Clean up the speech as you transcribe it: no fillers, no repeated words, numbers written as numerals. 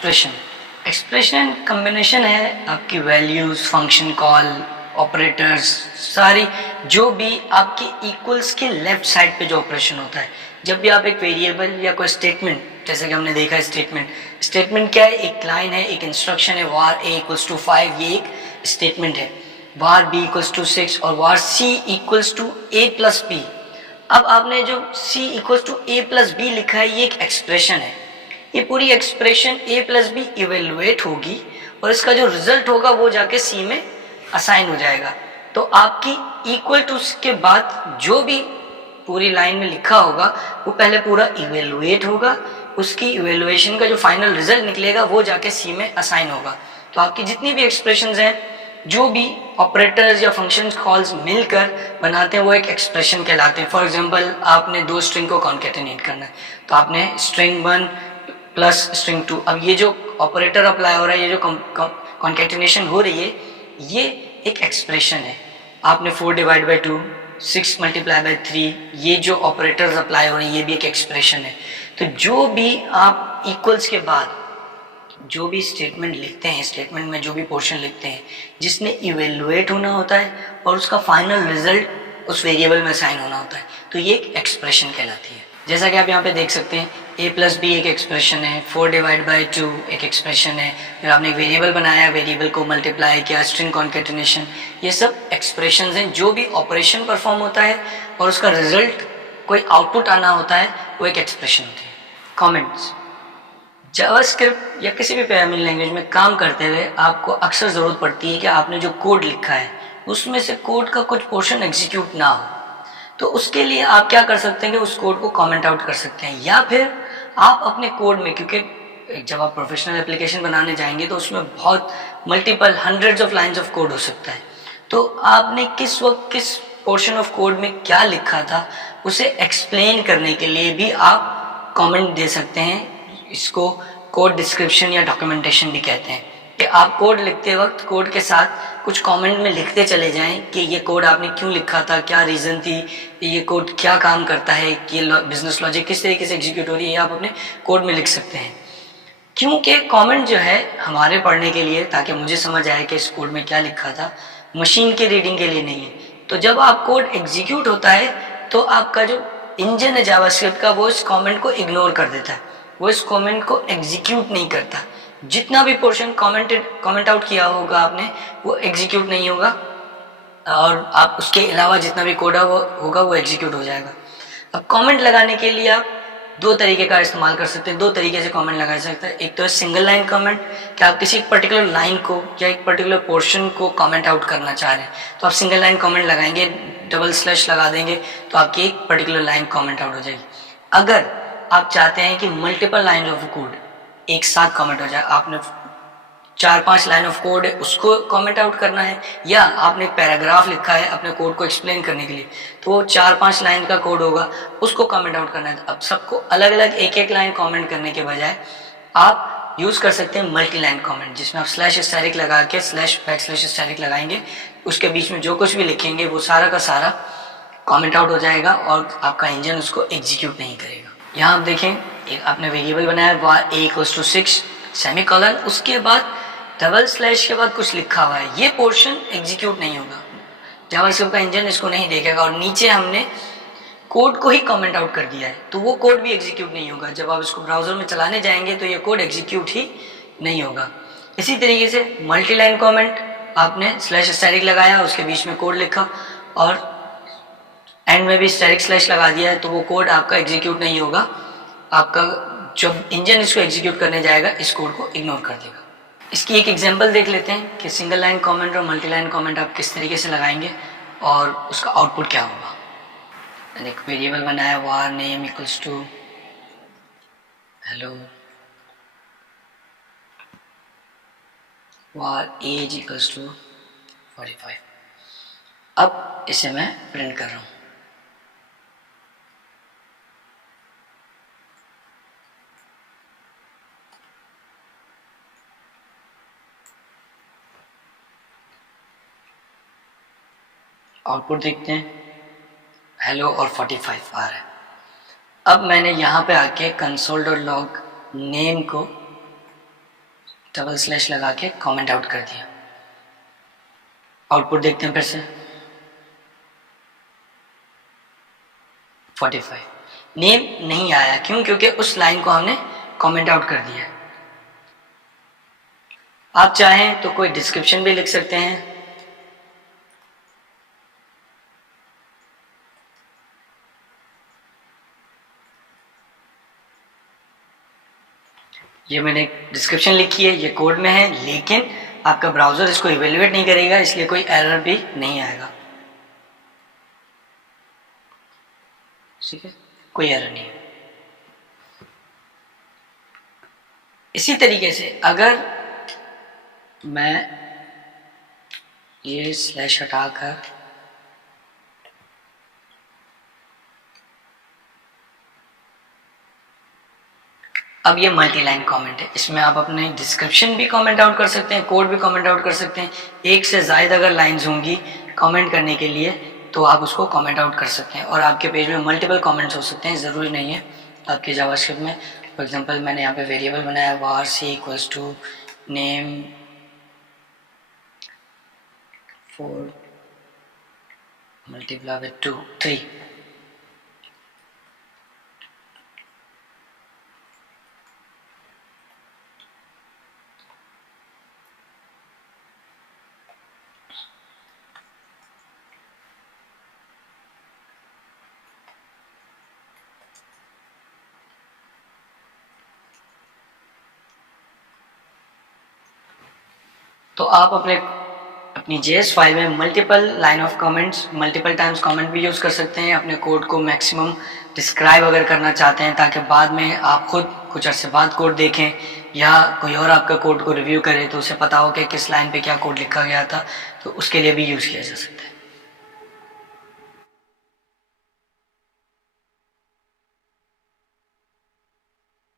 Expression. Expression combination है आपकी values, function call, operators, सारी जो भी आपके इक्वल्स के लेफ्ट साइड पे जो ऑपरेशन होता है। जब भी आप एक वेरिएबल या कोई स्टेटमेंट, जैसे कि हमने देखा है स्टेटमेंट क्या है, एक लाइन है, एक इंस्ट्रक्शन है, var a इक्वल्स टू 5, ये एक स्टेटमेंट है, var b इक्वल्स टू 6 और var c equals to a plus b। अब आपने जो c equals to a plus b लिखा है, ये एक एक्सप्रेशन है। ये पूरी expression a plus B evaluate होगी और इसका जो रिजल्ट होगा वो जाके c में असाइन हो जाएगा। तो आपकी इक्वल टू के बाद जो भी पूरी लाइन में लिखा होगा वो पहले पूरा इवेलुएट होगा, उसकी इवेलुएशन का जो फाइनल रिजल्ट निकलेगा वो जाके c में असाइन होगा। तो आपकी जितनी भी एक्सप्रेशंस हैं, जो भी ऑपरेटर्स या फंक्शन कॉल्स मिलकर बनाते हैं वो एक एक्सप्रेशन कहलाते हैं। फॉर एग्जांपल आपने दो स्ट्रिंग को कॉन्केटिनेट करना है, तो आपने स्ट्रिंग 1 प्लस स्ट्रिंग 2, अब ये जो ऑपरेटर अप्लाई हो रहा है, ये जो कॉन्केटिनेशन हो रही है, ये एक एक्सप्रेशन है। आपने 4 डिवाइड बाई 2, 6 मल्टीप्लाई बाई 3, ये जो ऑपरेटर्स अप्लाई हो रहे हैं ये भी एक एक्सप्रेशन है। तो जो भी आप इक्वल्स के बाद जो भी स्टेटमेंट लिखते हैं, स्टेटमेंट में जो भी पोर्शन लिखते हैं जिसने इवेलुएट होना होता है और उसका फाइनल रिजल्ट उस वेरिएबल में असाइन होना होता है, तो ये एक एक्सप्रेशन कहलाती है। जैसा कि आप यहाँ पे देख सकते हैं, a प्लस बी एक एक्सप्रेशन है, 4 डिवाइड बाई 2 एक एक्सप्रेशन है, फिर आपने एक वेरिएबल बनाया, वेरिएबल को मल्टीप्लाई किया, स्ट्रिंग कॉन्केटिनेशन, ये सब एक्सप्रेशंस हैं। जो भी ऑपरेशन परफॉर्म होता है और उसका रिजल्ट कोई आउटपुट आना होता है वो एक एक्सप्रेशन होती है। कमेंट्स। जावास्क्रिप्ट या किसी भी प्रोग्रामिंग लैंग्वेज में काम करते हुए आपको अक्सर ज़रूरत पड़ती है कि आपने जो कोड लिखा है उसमें से कोड का कुछ पोर्शन एग्जीक्यूट ना हो। तो उसके लिए आप क्या कर सकते हैं कि उस कोड को कमेंट आउट कर सकते हैं, या फिर आप अपने कोड में, क्योंकि जब आप प्रोफेशनल एप्लीकेशन बनाने जाएंगे तो उसमें बहुत multiple hundreds of lines of code हो सकता है, तो आपने किस वक्त किस पोर्शन ऑफ कोड में क्या लिखा था उसे एक्सप्लेन करने के लिए भी आप कमेंट दे सकते हैं। इसको कोड डिस्क्रिप्शन या डॉक्यूमेंटेशन भी कहते हैं, कि आप कोड लिखते वक्त कोड के साथ कुछ कमेंट में लिखते चले जाएं कि ये कोड आपने क्यों लिखा था, क्या रीज़न थी, ये कोड क्या काम करता है, ये बिजनेस लॉजिक किस तरीके से एग्जीक्यूट हो रही है, आप अपने कोड में लिख सकते हैं। क्योंकि कमेंट जो है हमारे पढ़ने के लिए, ताकि मुझे समझ आए कि इस कोड में क्या लिखा था, मशीन के रीडिंग के लिए नहीं है। तो जब आप कोड एग्जीक्यूट होता है तो आपका जो इंजन है जावास्क्रिप्ट का, वो इस कमेंट को इग्नोर कर देता है, वो इस कमेंट को एग्जीक्यूट नहीं करता। जितना भी पोर्शन कमेंट आउट किया होगा आपने, वो एग्जीक्यूट नहीं होगा, और आप उसके अलावा जितना भी कोड होगा वो एग्जीक्यूट हो जाएगा। अब कमेंट लगाने के लिए आप दो तरीके का इस्तेमाल कर सकते हैं, दो तरीके से कमेंट लगा सकते हैं। एक तो है सिंगल लाइन कमेंट, कि आप किसी पर्टिकुलर लाइन को या एक पर्टिकुलर पोर्शन को कमेंट आउट करना चाह रहे हैं, तो आप सिंगल लाइन कमेंट लगाएंगे, डबल स्लैश लगा देंगे, तो आपकी एक पर्टिकुलर लाइन कमेंट आउट हो जाएगी। अगर आप चाहते हैं कि मल्टीपल लाइन ऑफ कोड एक साथ कमेंट हो जाए, आपने 4-5 लाइन ऑफ कोड है उसको कमेंट आउट करना है, या आपने पैराग्राफ लिखा है अपने कोड को एक्सप्लेन करने के लिए, तो वो 4-5 लाइन का कोड होगा, उसको कमेंट आउट करना है। अब सबको अलग अलग एक एक लाइन कमेंट करने के बजाय आप यूज कर सकते हैं मल्टी लाइन कमेंट, जिसमें आप स्लैश स्टैटिक लगा के /\/ लगाएंगे, उसके बीच में जो कुछ भी लिखेंगे वो सारा का सारा कमेंट आउट हो जाएगा और आपका इंजन उसको एग्जीक्यूट नहीं करेगा। यहाँ आप देखें, एक आपने वेरिएबल बनाया var a equals to 6 semicolon, उसके बाद डबल स्लैश के बाद कुछ लिखा हुआ है, ये पोर्शन एग्जीक्यूट नहीं होगा, जावास्क्रिप्ट का इंजन इसको नहीं देखेगा, और नीचे हमने कोड को ही कमेंट आउट कर दिया है, तो वो कोड भी एग्जीक्यूट नहीं होगा। जब आप इसको ब्राउजर में चलाने जाएंगे तो ये कोड एग्जीक्यूट ही नहीं होगा। इसी तरीके से मल्टी लाइन कमेंट, आपने /* लगाया, उसके बीच में कोड लिखा और एंड में भी * लगा दिया है, तो वो कोड आपका एग्जीक्यूट नहीं होगा। आपका जब इंजन इसको एग्जीक्यूट करने जाएगा इस कोड को इग्नोर कर देगा। इसकी एक एग्जांपल देख लेते हैं कि सिंगल लाइन कमेंट और मल्टी लाइन कमेंट आप किस तरीके से लगाएंगे और उसका आउटपुट क्या होगा। एक वेरिएबल बनाया var name equals to hello, var age equals to 45। अब इसे मैं प्रिंट कर रहा हूँ। आउटपुट देखते हैं, हेलो और 45 आ रहा है। अब मैंने यहाँ पे आके console.log नेम को डबल स्लैश लगा के कमेंट आउट कर दिया। आउटपुट देखते हैं फिर से 45। नेम नहीं आया, क्यों? क्योंकि उस लाइन को हमने कमेंट आउट कर दिया है। आप चाहें तो कोई डिस्क्रिप्शन भी लिख सकते हैं। ये मैंने डिस्क्रिप्शन लिखी है, ये कोड में है, लेकिन आपका ब्राउज़र इसको इवेल्युएट नहीं करेगा, इसलिए कोई एरर भी नहीं आएगा। ठीक है, कोई एरर नहीं है। इसी तरीके से अगर मैं ये स्लैश हटाकर अब ये मल्टी लाइन कमेंट है, इसमें आप अपने डिस्क्रिप्शन भी कमेंट आउट कर सकते हैं, कोड भी कमेंट आउट कर सकते हैं। एक से ज़्यादा अगर लाइंस होंगी कमेंट करने के लिए तो आप उसको कमेंट आउट कर सकते हैं, और आपके पेज में मल्टीपल कमेंट्स हो सकते हैं। ज़रूरी नहीं है आपके जावास्क्रिप्ट में। फॉर एग्जांपल मैंने यहाँ पे वेरिएबल बनाया var c equals to name four multiply with 2 3। तो आप अपनी JS फाइल में multiple line of comments, multiple times comment भी यूज़ कर सकते हैं। अपने कोड को मैक्सिमम डिस्क्राइब अगर करना चाहते हैं ताकि बाद में आप खुद कुछ अर्से बाद कोड देखें या कोई और आपका कोड को रिव्यू करे तो उसे पता हो कि किस लाइन पे क्या कोड लिखा गया था, तो उसके लिए भी यूज़ किया जा सकता है।